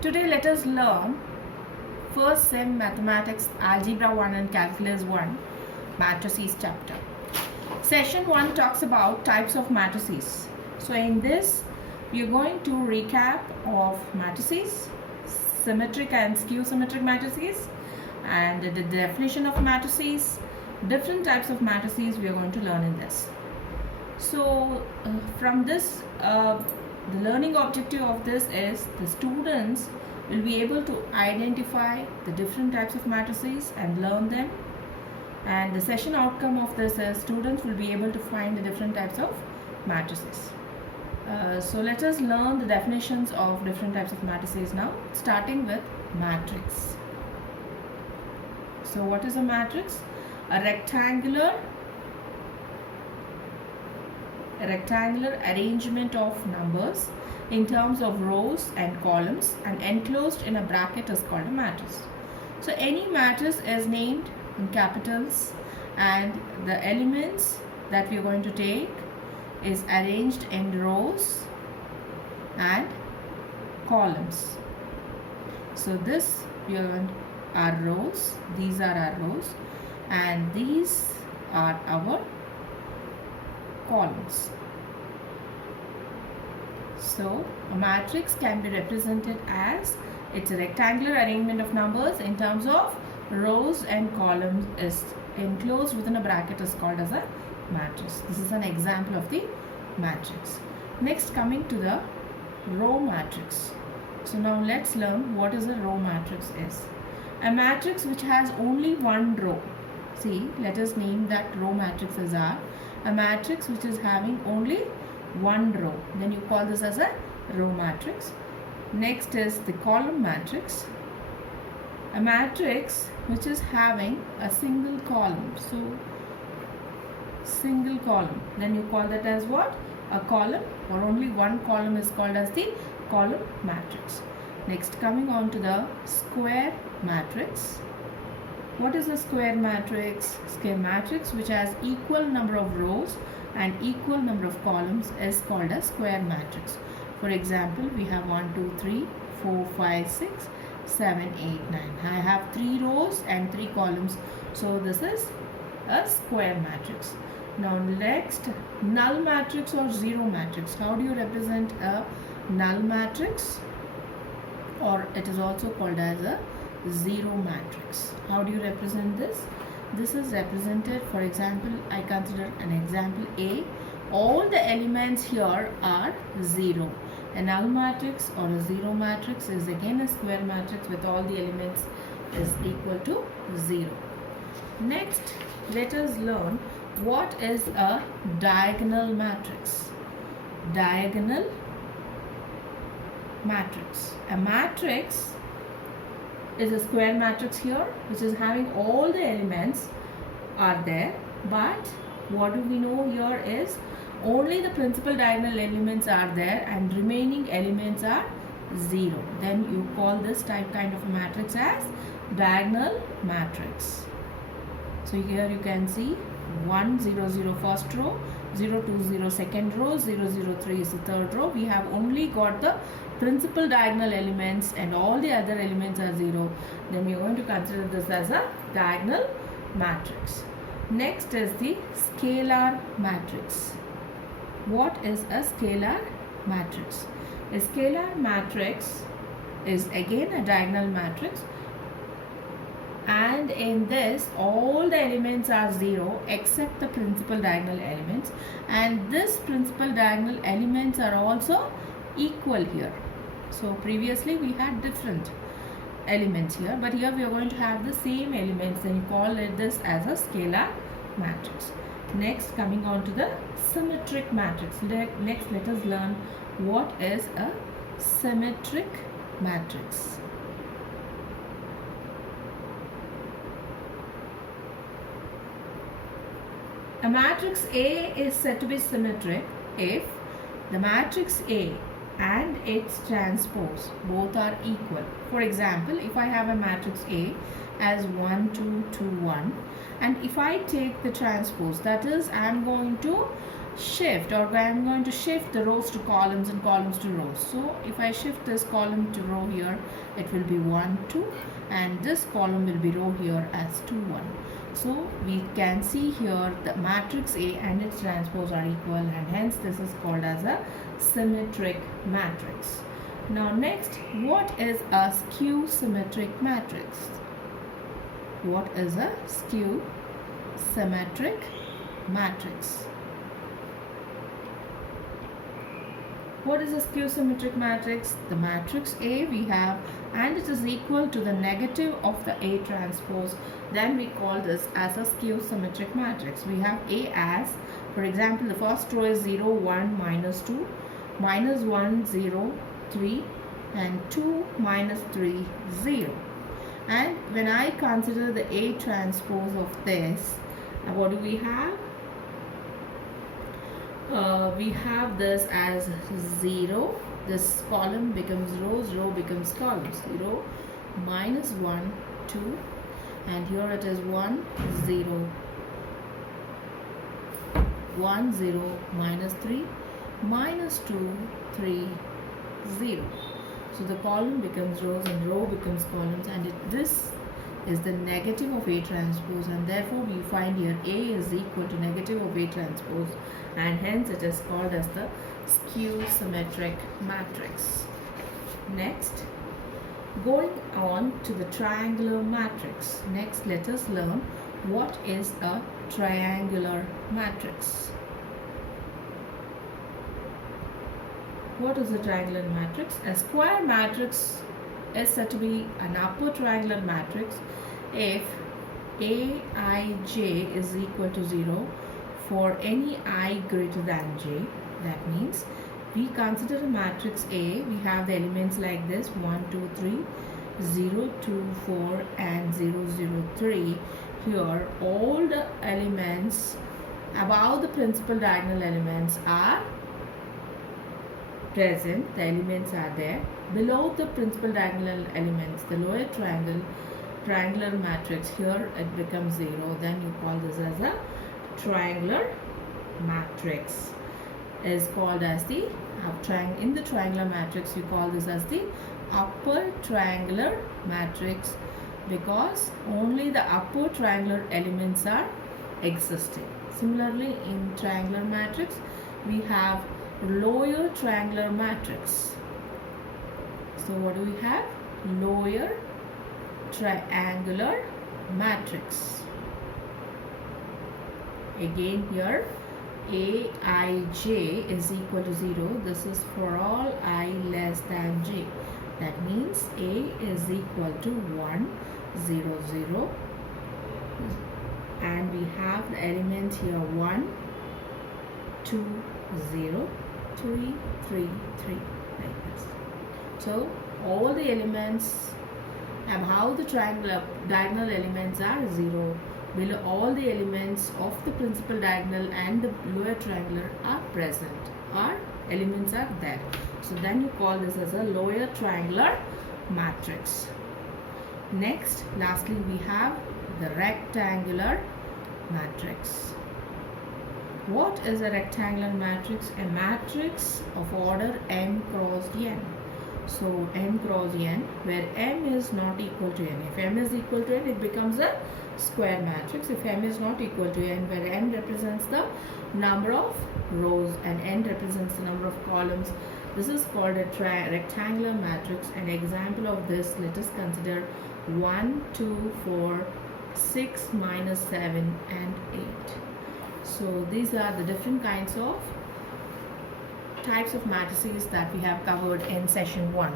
Today let us learn first sem mathematics algebra 1 and calculus 1 matrices chapter. Session 1 talks about types of matrices. So in this we are going to recap of matrices, symmetric and skew symmetric matrices, and the definition of matrices, different types of matrices we are going to learn in this. So from this the learning objective of this is the students will be able to identify the different types of matrices and learn them, and the session outcome of this is students will be able to find the different types of matrices. So let us learn the definitions of different types of matrices now, starting with matrix. So what is a matrix? A rectangular arrangement of numbers in terms of rows and columns and enclosed in a bracket is called a matrix. So any matrix is named in capitals, and the elements that we are going to take is arranged in rows and columns. So this are rows, these are our rows, and these are our columns. So a matrix can be represented as it's a rectangular arrangement of numbers in terms of rows and columns is enclosed within a bracket is called as a matrix. This is an example of the matrix. Next, coming to the row matrix. So now let's learn what is a row matrix is. A matrix which has only one row. See, let us name that row matrices are a matrix which is having only one row. Then you call this as a row matrix. Next is the column matrix. A matrix which is having a single column. So single column. Then you call that as what? A column, or only one column is called as the column matrix. Next, coming on to the square matrix. What is a square matrix? Square matrix which has equal number of rows and equal number of columns is called a square matrix. For example, we have 1, 2, 3, 4, 5, 6, 7, 8, 9. I have 3 rows and 3 columns. So this is a square matrix. Now next, null matrix or zero matrix. How do you represent a null matrix? Or it is also called as a zero matrix. How do you represent this? This is represented, for example, I consider an example A. All the elements here are 0. A null matrix or a zero matrix is again a square matrix with all the elements is equal to 0. Next, let us learn what is a diagonal matrix. Diagonal matrix. A matrix is a square matrix here which is having all the elements are there, but what do we know here is only the principal diagonal elements are there and remaining elements are 0. Then you call this kind of a matrix as diagonal matrix. So here you can see 1 0 0 first row, 0 2 0 second row, 0 0 3 is the third row. We have only got the principal diagonal elements and all the other elements are 0. Then we are going to consider this as a diagonal matrix. Next is the scalar matrix. What is a scalar matrix? A scalar matrix is again a diagonal matrix, and in this all the elements are 0 except the principal diagonal elements, and this principal diagonal elements are also equal here. So previously we had different elements here, but here we are going to have the same elements, then you call it this as a scalar matrix. Next, coming on to the symmetric matrix. Next, let us learn what is a symmetric matrix. A matrix A is said to be symmetric if the matrix A and its transpose both are equal. For example, if I have a matrix A as 1 2 2 1, and if I take the transpose, that is I am going to shift, or I'm going to shift the rows to columns and columns to rows. So if I shift this column to row here, it will be 1 2, and this column will be row here as 2 1. So we can see here the matrix A and its transpose are equal, and hence this is called as a symmetric matrix. Now next, what is a skew symmetric matrix? What is a skew symmetric matrix? What is a skew symmetric matrix? The matrix A we have, and it is equal to the negative of the A transpose. Then we call this as a skew symmetric matrix. We have A as, for example, the first row is 0 1 minus 2 minus 1 0 3 and 2 minus 3 0. And when I consider the A transpose of this, what do we have? We have this as 0. This column becomes rows, row becomes columns. 0 minus 1 2, and here it is 1 0 1 0 minus 3 minus 2 3 0. So the column becomes rows and row becomes columns, and this is the negative of A transpose, and therefore we find here A is equal to negative of A transpose, and hence it is called as the skew symmetric matrix. Next, going on to the triangular matrix. Next, let us learn what is a triangular matrix. What is a triangular matrix? A square matrix is said to be an upper triangular matrix if Aij is equal to 0 for any I greater than j. That means we consider a matrix A, we have the elements like this 1 2 3 0 2 4 and 0 0 3. Here all the elements above the principal diagonal elements are present, the elements are there. Below the principal diagonal elements, the lower triangular matrix, here it becomes 0. Then you call this as a triangular matrix. Is called as the in the triangular matrix you call this as the upper triangular matrix, because only the upper triangular elements are existing. Similarly, in triangular matrix we have lower triangular matrix. So what do we have? Lower triangular matrix. Again here Aij is equal to 0. This is for all I less than j. That means A is equal to 1 0 0, and we have the elements here 1 2 0 3 3 3 like this. So all the elements above the diagonal elements are 0. Below all the elements of the principal diagonal and the lower triangular are present, or elements are there. So then you call this as a lower triangular matrix. Next, lastly we have the rectangular matrix. What is a rectangular matrix? A matrix of order m cross n. So m cross n, where m is not equal to n. If m is equal to n, it becomes a square matrix. If m is not equal to n, where n represents the number of rows and n represents the number of columns, this is called a rectangular matrix. An example of this, let us consider 1 2 4 6 minus 7 and 8. So these are the different kinds of types of matrices that we have covered in session 1.